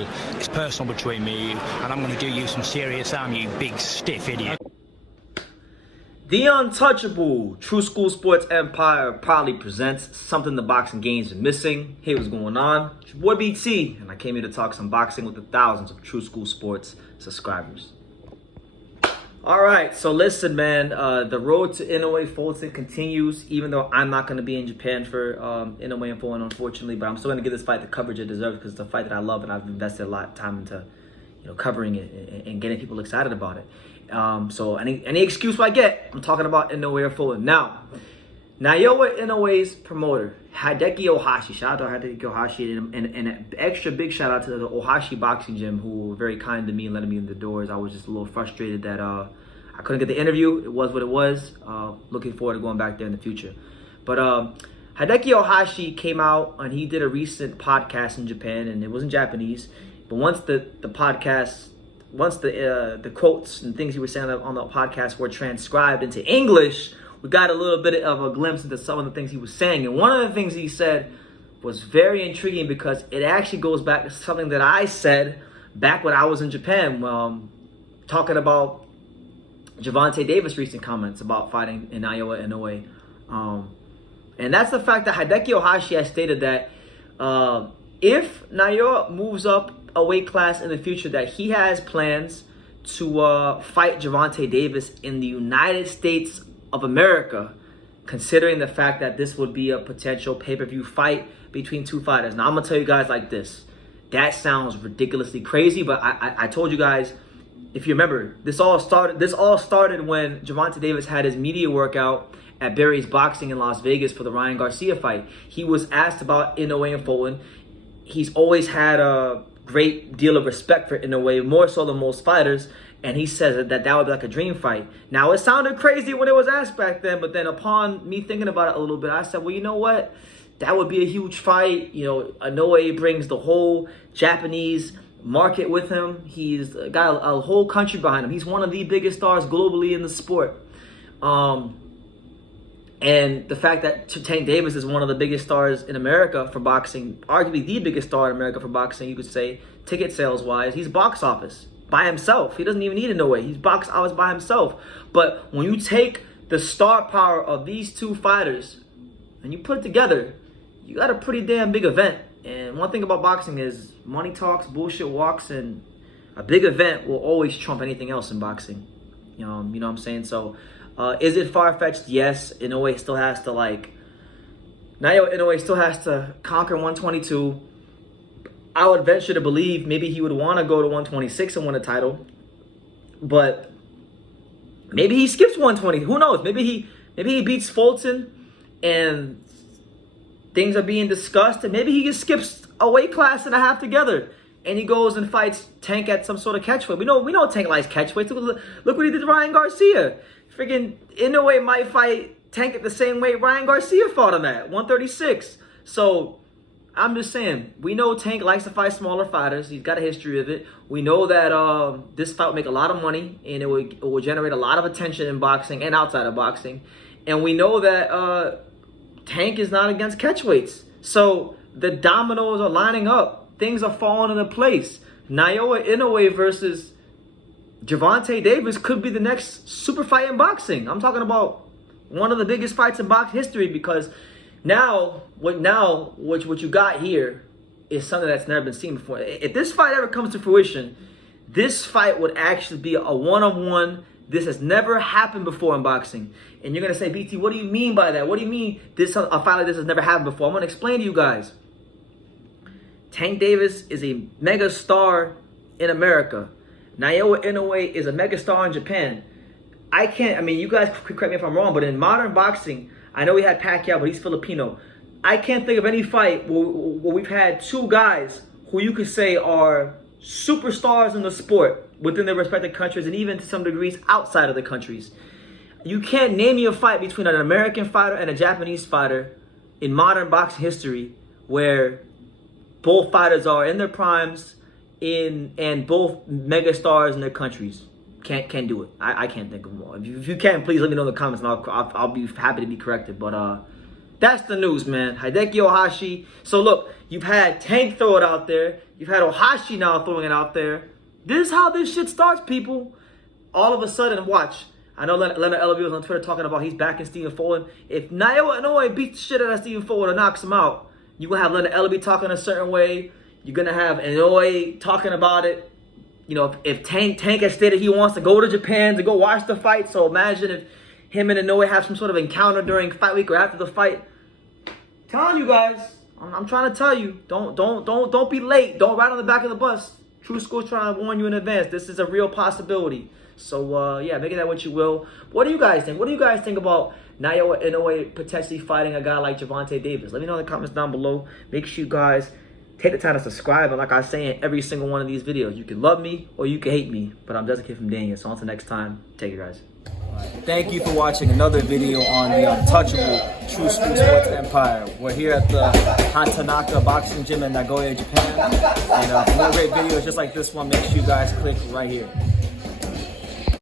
mythical. It's personal between me and you, and I'm going to do you some serious harm, you big stiff idiot. The Untouchable True School Sports Empire proudly presents something the boxing games are missing. Hey, what's going on? It's your boy BT, and I came here to talk some boxing with the thousands of True School Sports subscribers. All right, so listen, man. The road to Inoue Fulton continues, even though I'm not going to be in Japan for Inoue and Fulton, unfortunately. But I'm still going to give this fight the coverage it deserves because it's a fight that I love and I've invested a lot of time into, covering it and getting people excited about it. So any excuse I get, I'm talking about Inoue or Fulton. Now, Naoya Inoue's promoter, Hideki Ohashi, shout out to Hideki Ohashi, and an extra big shout out to the Ohashi Boxing Gym, who were very kind to me and letting me in the doors. I was just a little frustrated that I couldn't get the interview. It was what it was. Looking forward to going back there in the future. But Hideki Ohashi came out and he did a recent podcast in Japan, and it was in Japanese. But once the quotes and things he was saying on the podcast were transcribed into English, we got a little bit of a glimpse into some of the things he was saying. And one of the things he said was very intriguing because it actually goes back to something that I said back when I was in Japan, talking about Gervonta Davis' recent comments about fighting in Naoya Inoue. And that's the fact that Hideki Ohashi has stated that if Naoya moves up a weight class in the future, that he has plans to fight Gervonta Davis in the United States of America, considering the fact that this would be a potential pay-per-view fight between two fighters. Now, I'm gonna tell you guys like this. That sounds ridiculously crazy, but I told you guys, if you remember, this all started when Gervonta Davis had his media workout at Barry's Boxing in Las Vegas for the Ryan Garcia fight. He was asked about Inoue and Fulton. He's always had a great deal of respect for Inoue, more so than most fighters, and he says that would be like a dream fight. Now, it sounded crazy when it was asked back then, but then upon me thinking about it a little bit, I said, well, you know what? That would be a huge fight. Inoue brings the whole Japanese market with him. He's got a whole country behind him. He's one of the biggest stars globally in the sport. And the fact that Tank Davis is one of the biggest stars in America for boxing, arguably the biggest star in America for boxing, you could say, ticket sales wise, he's box office by himself. He doesn't even need Inoue. He's box office by himself. But when you take the star power of these two fighters and you put it together, you got a pretty damn big event. And one thing about boxing is money talks, bullshit walks, and a big event will always trump anything else in boxing. You know what I'm saying? So, is it far-fetched? Yes. Naoya Inoue still has to conquer 122. I would venture to believe maybe he would want to go to 126 and win a title. But maybe he skips 120. Who knows? Maybe he beats Fulton and things are being discussed, and maybe he just skips a weight class and a half together, and he goes and fights Tank at some sort of catchweight. We know Tank likes catchweights. Look what he did to Ryan Garcia. Friggin' Inoue might fight Tank at the same weight Ryan Garcia fought him at, 136. So I'm just saying, we know Tank likes to fight smaller fighters. He's got a history of it. We know that this fight will make a lot of money, and it will generate a lot of attention in boxing and outside of boxing. And we know that Tank is not against catchweights. So the dominoes are lining up. Things are falling into place. Naoya Inoue versus Gervonta Davis could be the next super fight in boxing. I'm talking about one of the biggest fights in boxing history, because what you got here is something that's never been seen before. If this fight ever comes to fruition, this fight would actually be a one-on-one. This has never happened before in boxing. And you're going to say, BT, what do you mean by that? What do you mean a fight like this has never happened before? I'm going to explain to you guys. Tank Davis is a mega star in America. Naoya Inoue is a mega star in Japan. You guys correct me if I'm wrong, but in modern boxing, I know we had Pacquiao, but he's Filipino. I can't think of any fight where we've had two guys who you could say are superstars in the sport within their respective countries, and even to some degrees outside of the countries. You can't name me a fight between an American fighter and a Japanese fighter in modern boxing history where both fighters are in their primes and both mega stars in their countries. Can't do it. I can't think of more. If you can, please let me know in the comments, and I'll be happy to be corrected. But That's the news, man. Hideki Ohashi. So look, you've had Tank throw it out there. You've had Ohashi now throwing it out there. This is how this shit starts, people. All of a sudden, watch. I know Leonard Ellerby was on Twitter talking about he's backing Stephen Fulton. If Naoya Inoue beats the shit out of Stephen Fulton or knocks him out, you're going to have Leonard Ellerby talking a certain way. You're going to have Inoue talking about it. You know, if Tank has stated he wants to go to Japan to go watch the fight. So imagine if him and Inoue have some sort of encounter during fight week or after the fight. Telling you guys, I'm trying to tell you, don't be late. Don't ride on the back of the bus. True School's trying to warn you in advance. This is a real possibility. So, yeah, make of that what you will. What do you guys think? What do you guys think about Naoya Inoue potentially fighting a guy like Gervonta Davis? Let me know in the comments down below. Make sure you guys take the time to subscribe. And like I say in every single one of these videos, you can love me or you can hate me. But I'm just a kid from Daniel. So until next time, take it, guys. Thank you for watching another video on the untouchable True School Sports Empire. We're here at the Hatanaka Boxing Gym in Nagoya, Japan. And for more great videos just like this one, make sure you guys click right here.